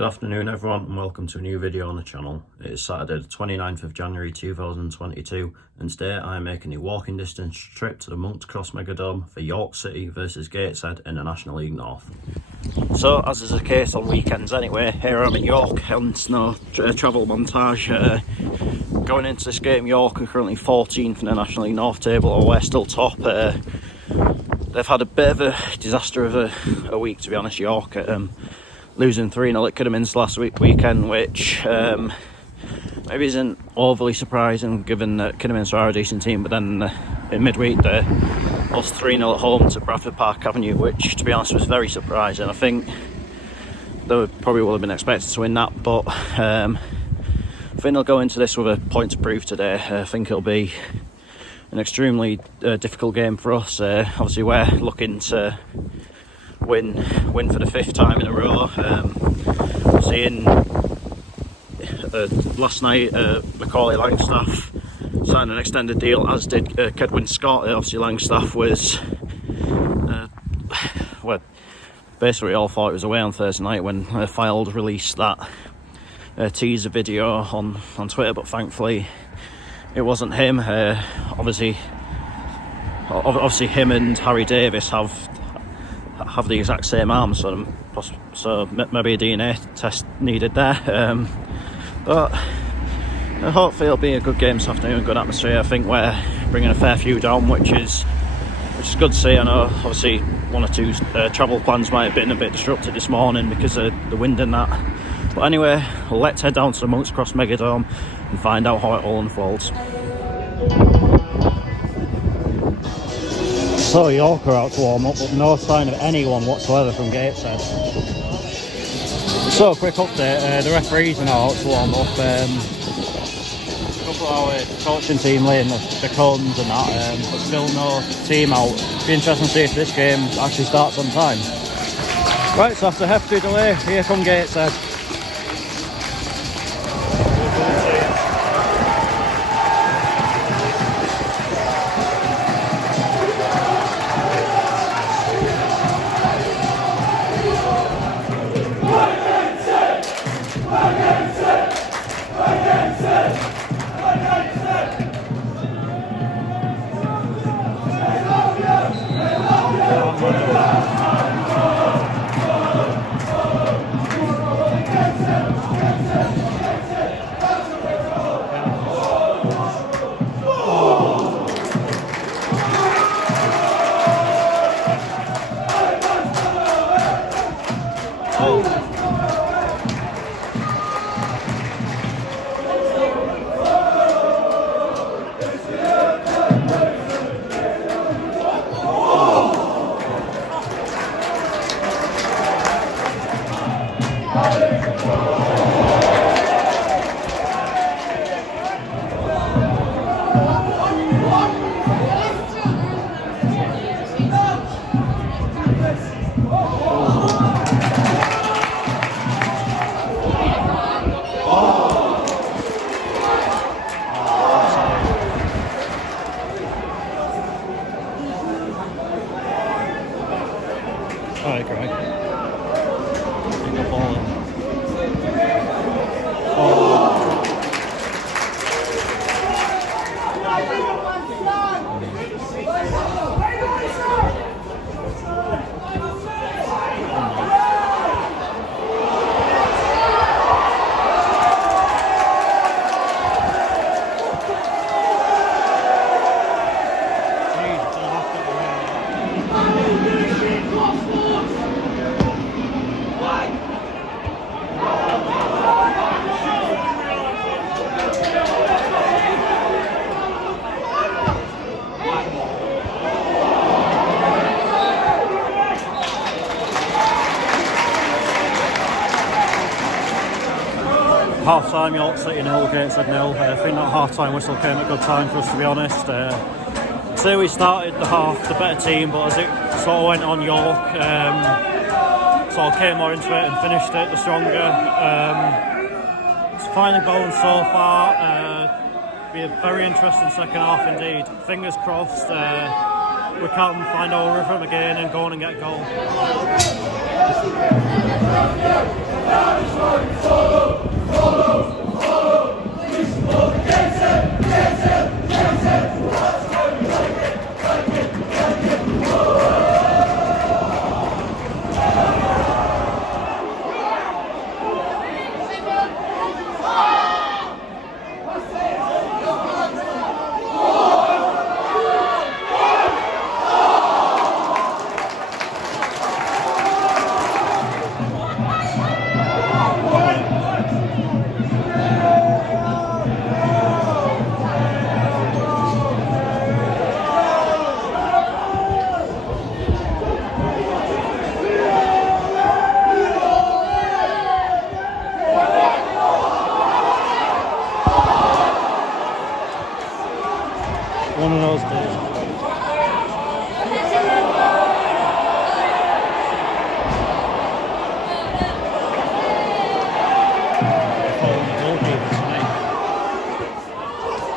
Good afternoon everyone and welcome to a new video on the channel. It is Saturday the 29th of January 2022 and today I am making a walking distance trip to the Monks Cross Megadome for York City versus Gateshead in the National League North. So as is the case on weekends anyway, here I'm in York, hence no travel montage. Going into this game, York are currently 14th in the National League North table, or we're still top. They've had a bit of a disaster of a week, to be honest, York. Losing 3-0 at Kidderminster last weekend, which maybe isn't overly surprising given that Kidderminster are a decent team, but then in midweek they lost 3-0 at home to Bradford Park Avenue, which to be honest was very surprising. I think they probably would have been expected to win that, but I think they'll go into this with a point to prove today. I think it'll be an extremely difficult game for us. Obviously we're looking to win for the 5th time in a row. Seeing last night Macaulay Langstaff signed an extended deal, as did Kedwin Scott. Obviously Langstaff was well, basically all thought it was away on Thursday night when Filed released that teaser video on Twitter, but thankfully it wasn't him. Obviously him and Harry Davis have the exact same arms, so maybe a DNA test needed there. But hopefully it'll be a good game this afternoon, good atmosphere. I think we're bringing a fair few down, which is good to see. I know obviously one or two travel plans might have been a bit disrupted this morning because of the wind and that. But anyway, let's head down to the Monks Cross Megadome and find out how it all unfolds. So York are out to warm up, but no sign of anyone whatsoever from Gateshead. So quick update, the referees are now out to warm up. A couple of our coaching team laying the cones and that, but still no team out. It'll be interesting to see if this game actually starts on time. Right, so after a hefty delay, here come Gateshead. Alright, Greg. Pick up all of them. Half time, York City 0, Gateshead 0. I think that half time whistle came at a good time for us, to be honest. So we started the half the better team, but as it sort of went on, York sort of came more into it and finished it the stronger. It's finally going so far. Be a very interesting second half indeed. Fingers crossed we can find our rhythm again and go on and get a goal. One of those days.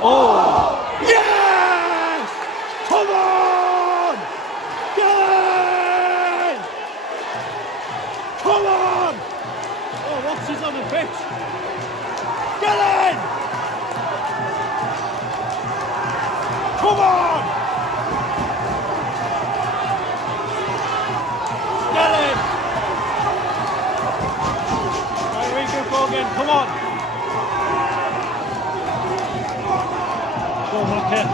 Oh! Yes! Come on! Get in! Come on! Oh, what's he's on the pitch? Get in! Come on! Get in! Right, we can go again. Come on! Go back in.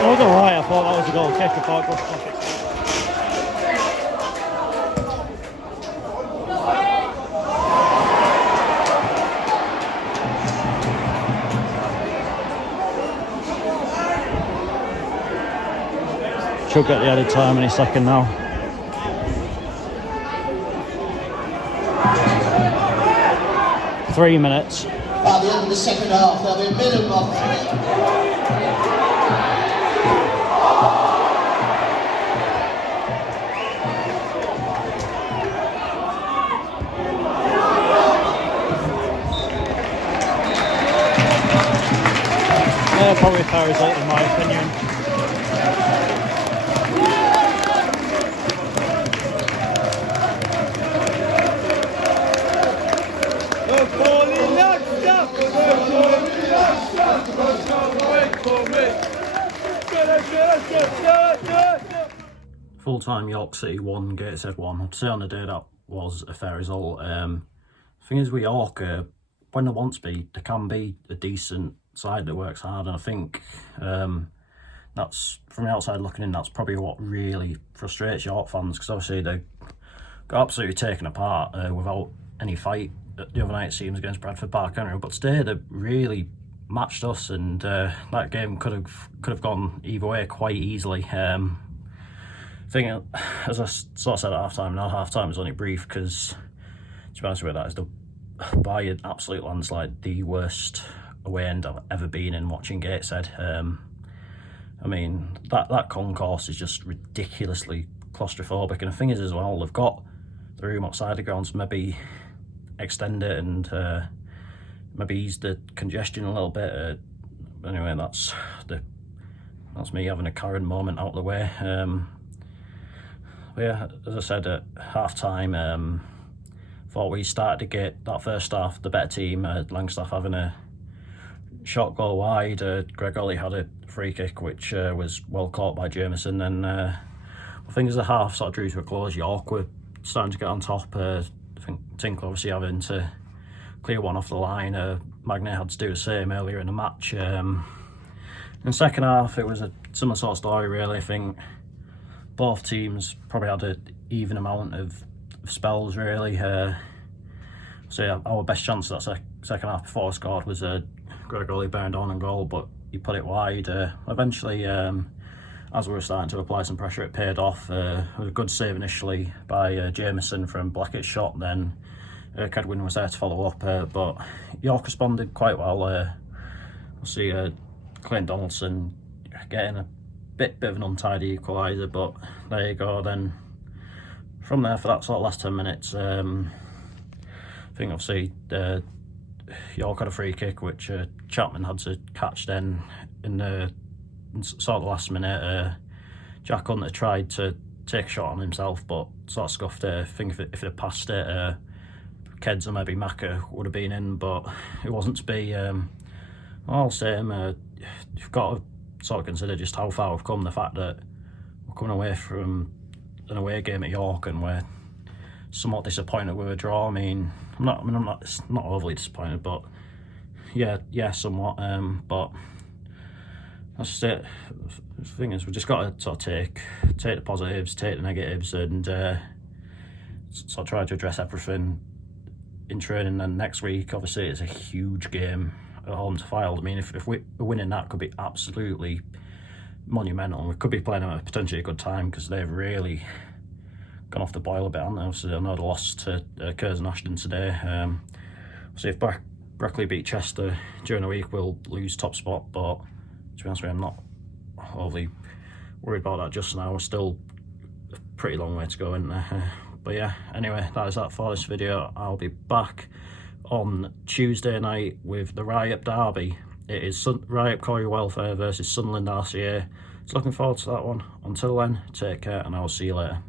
I was alright, I thought that was a goal kick, I thought it was pocket. Should get the added time any second now. Three minutes. By the end of the second half, there'll be a minimum of 3. Probably a fair result in my opinion. Full-time York City 1, Gateshead 1. I'd say on the day that was a fair result. Thing is with York, when they want to be, they can be a decent side that works hard, and I think that's, from the outside looking in, that's probably what really frustrates York fans, because obviously they got absolutely taken apart without any fight the other night, it seems, against Bradford Park Henry, but today they really matched us, and that game could have gone either way quite easily. I think, as I sort of said at half-time, now half-time is only brief, because to be honest with you, that is by an absolute landslide the worst away end I've ever been in watching Gateshead. I mean, that concourse is just ridiculously claustrophobic, and the thing is as well, they've got the room outside the ground, so maybe extend it and maybe ease the congestion a little bit. Anyway, that's me having a Karen moment out of the way. But yeah, as I said at half-time, thought we started to get that first half the better team. Langstaff having a shot goal wide. Greg Ollie had a free kick which was well caught by Jameson. Then I think as the half sort of drew to a close, York were starting to get on top. I think Tinkler obviously having to clear one off the line. Magnay had to do the same earlier in the match. In the second half, it was a similar sort of story, really. I think both teams probably had an even amount of spells, really. So yeah, our best chance that second half before I scored was Gregory burned on and goal, but he put it wide. Eventually, as we were starting to apply some pressure, it paid off. It was a good save initially by Jameson from Blackett's shot, then Kedwin was there to follow up, but York responded quite well. We'll see Clayton Donaldson getting a bit of an untidy equaliser, but there you go. Then from there, for that sort of last 10 minutes, I think obviously York had a free kick which Chapman had to catch. Then in sort of the last minute, Jack Hunt had tried to take a shot on himself, but sort of scuffed it. I think if it had passed it, Keds or maybe Maka would have been in, but it wasn't to be. All same, you've got to sort of consider just how far we've come. The fact that we're coming away from an away game at York and we're somewhat disappointed with a draw. I'm not overly disappointed, but yeah, somewhat. But that's just it. The thing is, we just got to sort of take the positives, take the negatives, and sort of try to address everything in training. And next week, obviously, it's a huge game at home to Fylde. I mean, if we're winning that, could be absolutely monumental. We could be playing at a potentially a good time because they've really gone off the boil a bit, haven't they? Obviously, I know they lost to Curzon Ashton today. See if Brackley beat Chester during the week, we'll lose top spot. But to be honest with you, I'm not overly worried about that just now. We're still a pretty long way to go, isn't there? But yeah, anyway, that is that for this video. I'll be back on Tuesday night with the Riot Derby. It is Riot Corey Welfare versus Sunderland RCA. So looking forward to that one. Until then, take care and I'll see you later.